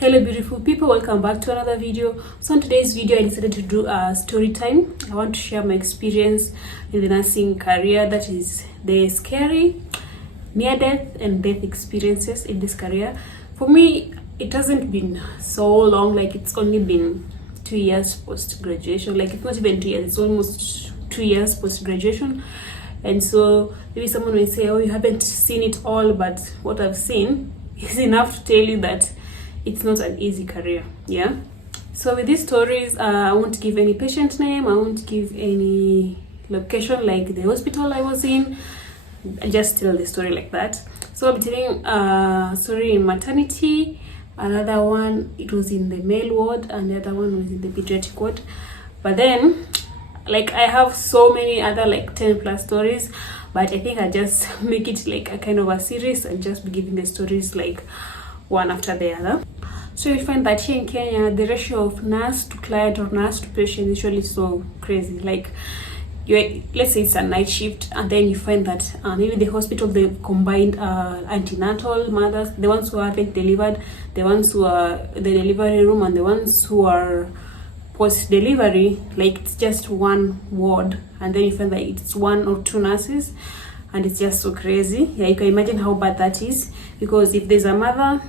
Hello beautiful people, welcome back to another video. So in today's video I decided to do a story time. I want to share my experience in the nursing career, that is the scary near death and death experiences in this career. For me, it hasn't been so long, like it's only been 2 years post graduation. Like it's not even 2 years, it's almost 2 years post graduation. And so maybe someone may say, oh, you haven't seen it all, but what I've seen is enough to tell you that it's not an easy career. Yeah, so with these stories, I won't give any patient name, I won't give any location like the hospital I was in. I just tell the story like that. So I'll be telling a story in maternity, another one it was in the male ward, and the other one was in the pediatric ward. But then, like, I have so many other like 10 plus stories, but I think I just make it like a kind of a series and just be giving the stories like one after the other. So you find that here in Kenya, the ratio of nurse to client or nurse to patient is usually so crazy. Like, let's say it's a night shift, and then you find that maybe the hospital, they've combined antenatal mothers, the ones who haven't delivered, the ones who are the delivery room, and the ones who are post-delivery. Like, it's just one ward, and then you find that it's one or two nurses, and it's just so crazy. Yeah, you can imagine how bad that is, because if there's a mother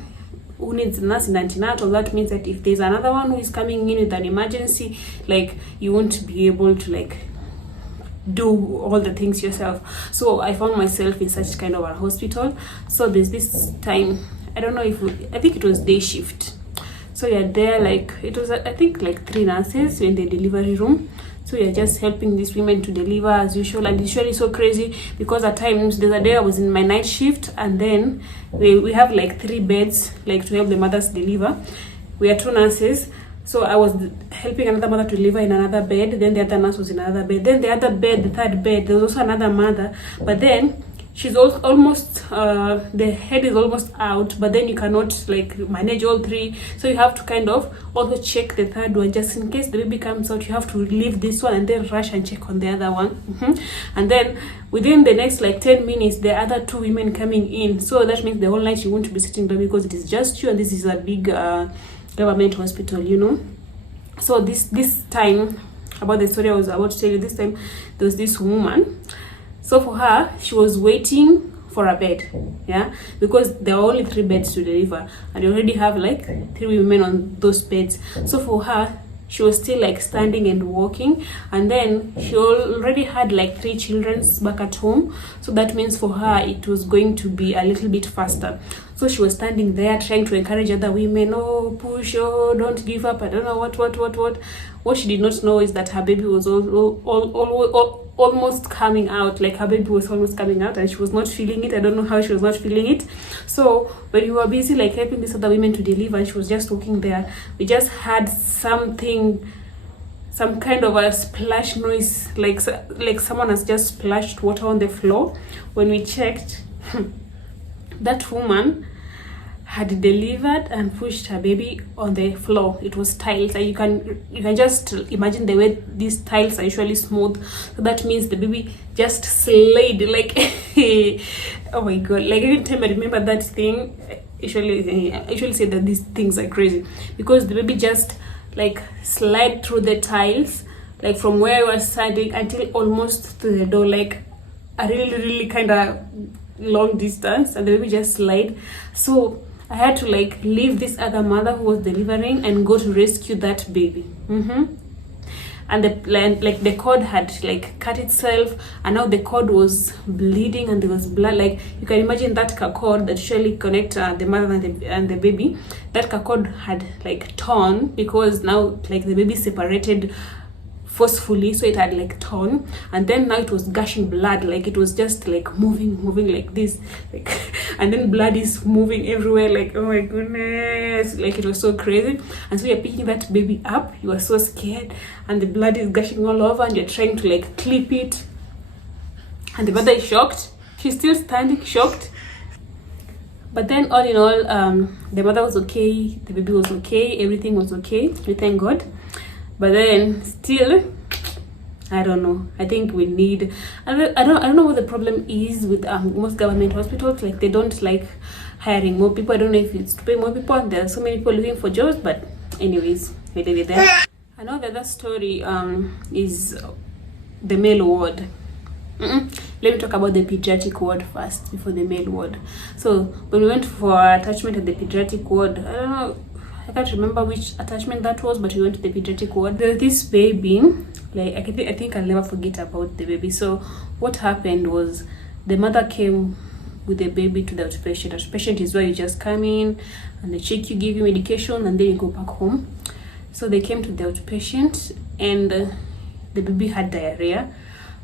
who needs a nurse in antenatal, that means that if there's another one who is coming in with an emergency, like, you won't be able to like do all the things yourself. So I found myself in such kind of a hospital. So there's this time, I don't know if I think it was day shift. So you're there, like, it was I think like 3 nurses in the delivery room. So you're just helping these women to deliver as usual, and it's usually so crazy because at times, there's a day I was in my night shift, and then we have like 3 beds like to help the mothers deliver. We are 2 nurses, so I was helping another mother to deliver in another bed, then the other nurse was in another bed, then the other bed, the 3rd bed, there was also another mother, but then she's almost the head is almost out, but then you cannot like manage all 3, so you have to kind of also check the 3rd one, just in case the baby comes out. You have to leave this one and then rush and check on the other one. And then within the next like 10 minutes, the other 2 women coming in, so that means the whole night you won't be sitting there because it is just you, and this is a big government hospital, you know. So this time, about the story I was about to tell you, this time there was this woman. So for her, she was waiting for a bed, yeah, because there are only 3 beds to deliver, and you already have like 3 women on those beds. So for her, she was still like standing and walking, and then she already had like 3 children back at home. So that means for her, it was going to be a little bit faster. So she was standing there trying to encourage other women, oh, push, oh, don't give up, I don't know what. What she did not know is that her baby was almost coming out. Like, her baby was almost coming out, and she was not feeling it. I don't know how she was not feeling it. So when we were busy like helping these other women to deliver, and she was just walking there, we just had some kind of a splash noise, like someone has just splashed water on the floor. When we checked, that woman had delivered and pushed her baby on the floor. It was tiles, and you can just imagine the way these tiles are usually smooth. So that means the baby just slid like oh my god, like every time I remember that thing, I usually say that these things are crazy, because the baby just like slid through the tiles, like from where I was standing until almost to the door, like a really kind of long distance, and the baby just slid. So I had to like leave this other mother who was delivering and go to rescue that baby. And the cord had like cut itself, and now the cord was bleeding and there was blood. Like, you can imagine that cord that usually connect the mother and the baby, that cord had like torn, because now like the baby separated forcefully, so it had like torn, and then now it was gushing blood. Like, it was just like moving like this, like and then blood is moving everywhere. Like, oh my goodness, like it was so crazy. And so you're picking that baby up, you are so scared, and the blood is gushing all over, and you're trying to like clip it, and the mother is shocked. She's still standing shocked. But then all in all, the mother was okay, the baby was okay, everything was okay, we thank God. But then still, I don't know. I think we need. I don't know what the problem is with most government hospitals. Like, they don't like hiring more people. I don't know if it's to pay more people. There are so many people looking for jobs, but anyways, we did it there. Another story is the male ward. Let me talk about the pediatric ward first before the male ward. So when we went for attachment at the pediatric ward, I don't know, I can't remember which attachment that was, but we went to the pediatric ward. There was this baby, like I think I'll never forget about the baby. So what happened was the mother came with the baby to the outpatient. Outpatient is where you just come in and they check you, give you medication, and then you go back home. So they came to the outpatient and the baby had diarrhea.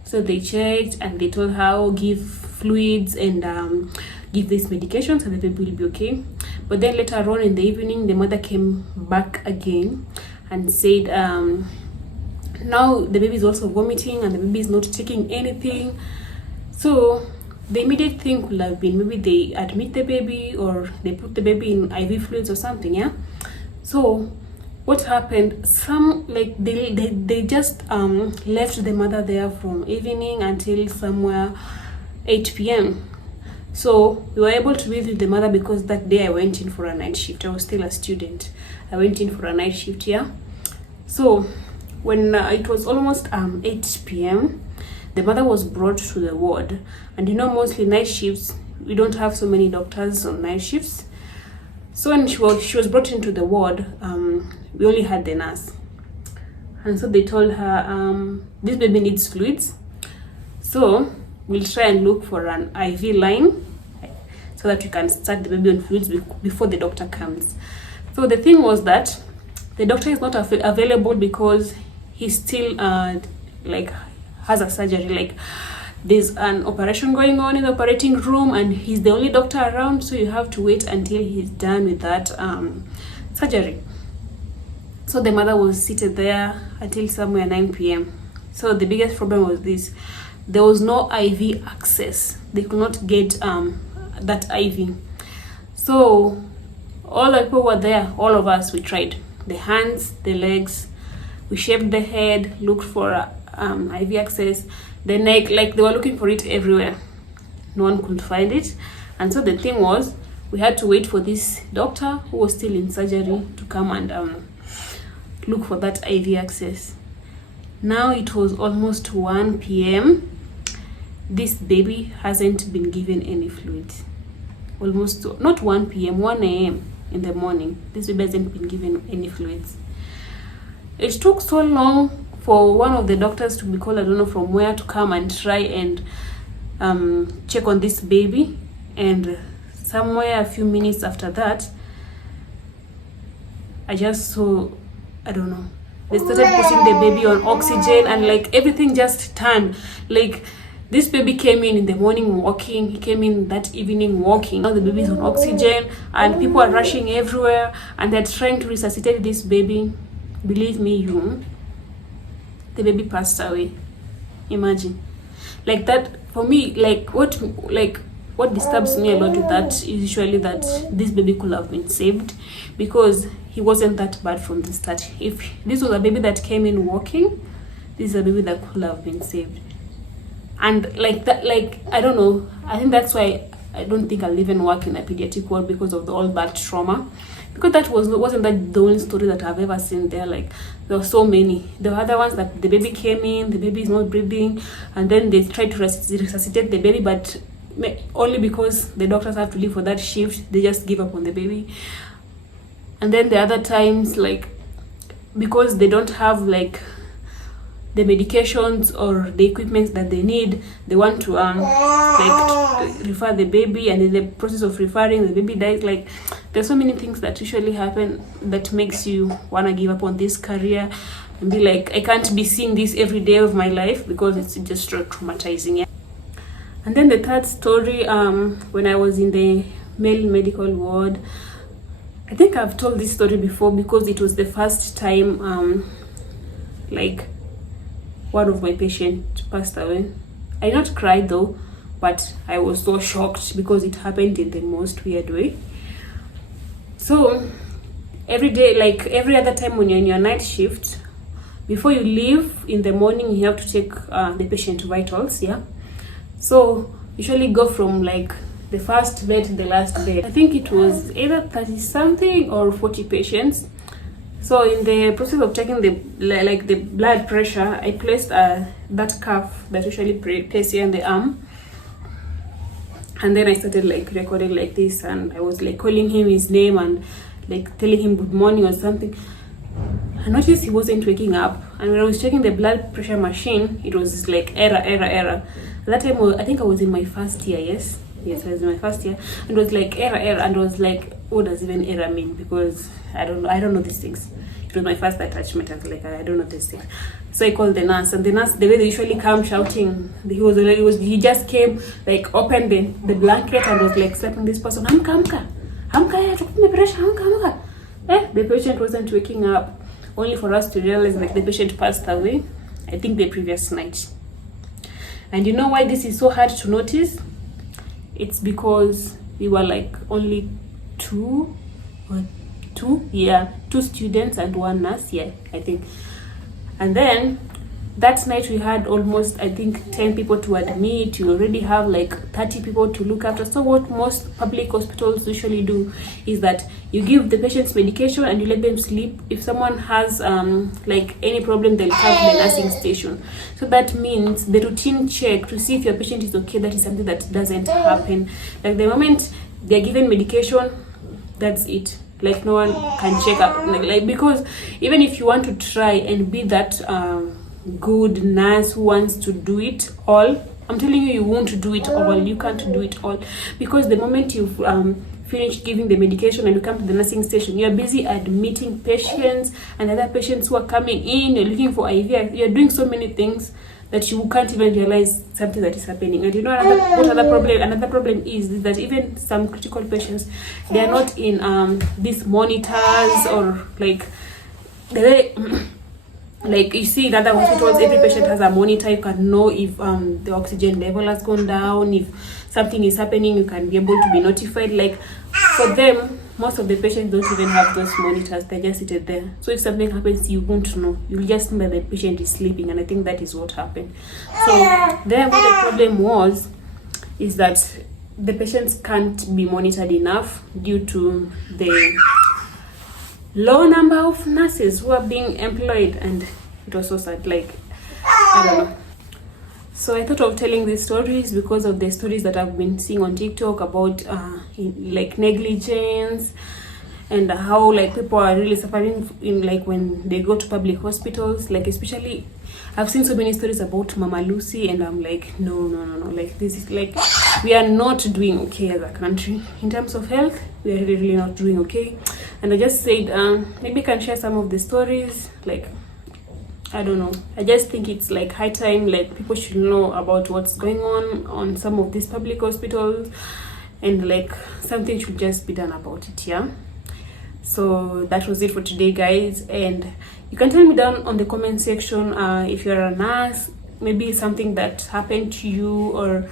So they checked and they told her, give fluids and give this medication so the baby will be okay. But then later on in the evening, the mother came back again and said, now the baby is also vomiting and the baby is not taking anything. So the immediate thing could have been maybe they admit the baby or they put the baby in IV fluids or something, yeah? So what happened, they just left the mother there from evening until somewhere 8 p.m. So we were able to visit the mother because that day I went in for a night shift. I was still a student. I went in for a night shift here. So when it was almost 8 p.m, the mother was brought to the ward. And you know, mostly night shifts, we don't have so many doctors on night shifts. So when she was brought into the ward, we only had the nurse. And so they told her, this baby needs fluids. So we'll try and look for an IV line so that we can start the baby on fluids before the doctor comes. So the thing was that the doctor is not available because he still has a surgery. Like there's an operation going on in the operating room and he's the only doctor around, so you have to wait until he's done with that surgery. So the mother was seated there until somewhere 9 p.m. So the biggest problem was this: there was no IV access. They could not get that IV. So all the people were there, all of us, we tried. The hands, the legs, we shaved the head, looked for IV access, the neck, like they were looking for it everywhere. No one could find it. And so the thing was, we had to wait for this doctor who was still in surgery to come and look for that IV access. Now it was almost 1 p.m. This baby hasn't been given any fluid. Almost, not 1 p.m, 1 a.m. in the morning. This baby hasn't been given any fluids. It took so long for one of the doctors to be called, I don't know from where, to come and try and check on this baby. And somewhere a few minutes after that, I just saw, I don't know, they started putting the baby on oxygen and like everything just turned. Like this baby came in the morning walking, he came in that evening walking. Now the baby is on oxygen and people are rushing everywhere and they're trying to resuscitate this baby. Believe me, the baby passed away. Imagine. Like that, for me, what disturbs me a lot with that is usually that this baby could have been saved, because he wasn't that bad from the start. If this was a baby that came in walking, this is a baby that could have been saved. And like that, like, I don't know, I think that's why I don't think I'll even work in a pediatric ward, because of all that trauma. Because that wasn't that the only story that I've ever seen there. Like there were so many. There were other ones that the baby came in, the baby is not breathing, and then they tried to resuscitate the baby, but only because the doctors have to leave for that shift, they just give up on the baby. And then the other times, like, because they don't have like the medications or the equipment that they need, they want to refer the baby, and in the process of referring, the baby dies. Like there's so many things that usually happen that makes you want to give up on this career and be like, I can't be seeing this every day of my life, because it's just traumatizing. Yeah. And then the third story, when I was in the male medical ward, I think I've told this story before, because it was the first time like one of my patients passed away. I not cried though, but I was so shocked because it happened in the most weird way. So every day, like every other time when you're in your night shift, before you leave in the morning, you have to check the patient vitals. Yeah. So usually go from like the first bed, the last bed. I think it was either 30 something or 40 patients. So in the process of checking the blood pressure, I placed that cuff that usually placed here in the arm, and then I started like recording like this, and I was like calling him his name and like telling him good morning or something. I noticed he wasn't waking up, and when I was checking the blood pressure machine, it was like error. At that time, I think I was in my first year. Yes, I was in my first year, and it was like error, and I was like, what does even error mean? Because I don't know these things. It was my first attachment. I was like, I don't know these things. So I called the nurse, and the nurse, the way they usually come shouting, he just came, like opened the blanket and was like slapping this person, amka, the patient wasn't waking up, only for us to realize like the patient passed away, I think the previous night. And you know why this is so hard to notice? It's because we were like only two students and one nurse, I think. And then that night we had almost, I think, 10 people to admit. You already have like 30 people to look after. So what most public hospitals usually do is that you give the patients medication and you let them sleep. If someone has like any problem, they'll come to the nursing station. So that means the routine check to see if your patient is okay, that is something that doesn't happen. Like the moment they're given medication, that's it. Like no one can check up, like because even if you want to try and be that good nurse who wants to do it all, I'm telling you, you won't do it all. You can't do it all, because the moment you've finished giving the medication and you come to the nursing station, you're busy admitting patients and other patients who are coming in. You're looking for IV. You're doing so many things that you can't even realize something that is happening. And you know another problem is that even some critical patients, they are not in these monitors, or like the way like you see in other hospitals, every patient has a monitor. You can know if the oxygen level has gone down, if something is happening, you can be able to be notified. Like for them, most of the patients don't even have those monitors. They're just seated there. So if something happens, you won't know. You'll just know that the patient is sleeping, and I think that is what happened. So there, what the problem was is that the patients can't be monitored enough due to the low number of nurses who are being employed, and it was so sad. Like, I don't know. So I thought of telling these stories because of the stories that I've been seeing on TikTok about like negligence, and how like people are really suffering in like when they go to public hospitals. Like especially, I've seen so many stories about Mama Lucy, and I'm like, no. Like this is like, we are not doing okay as a country in terms of health. We are really not doing okay. And I just said maybe I can share some of the stories. Like, I don't know, I just think it's like high time, like people should know about what's going on some of these public hospitals, and like something should just be done about it. So that was it for today, guys. And you can tell me down on the comment section if you're a nurse, maybe something that happened to you, or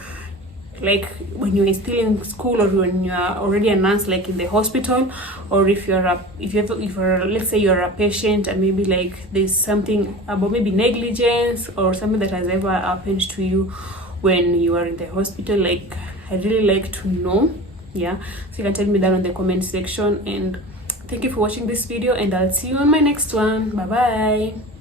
like when you were still in school, or when you are already a nurse, like in the hospital, or if you're let's say you're a patient, and maybe like there's something about maybe negligence or something that has ever happened to you when you are in the hospital. Like, I'd really like to know. So you can tell me down on the comment section. And thank you for watching this video, and I'll see you on my next one. Bye bye.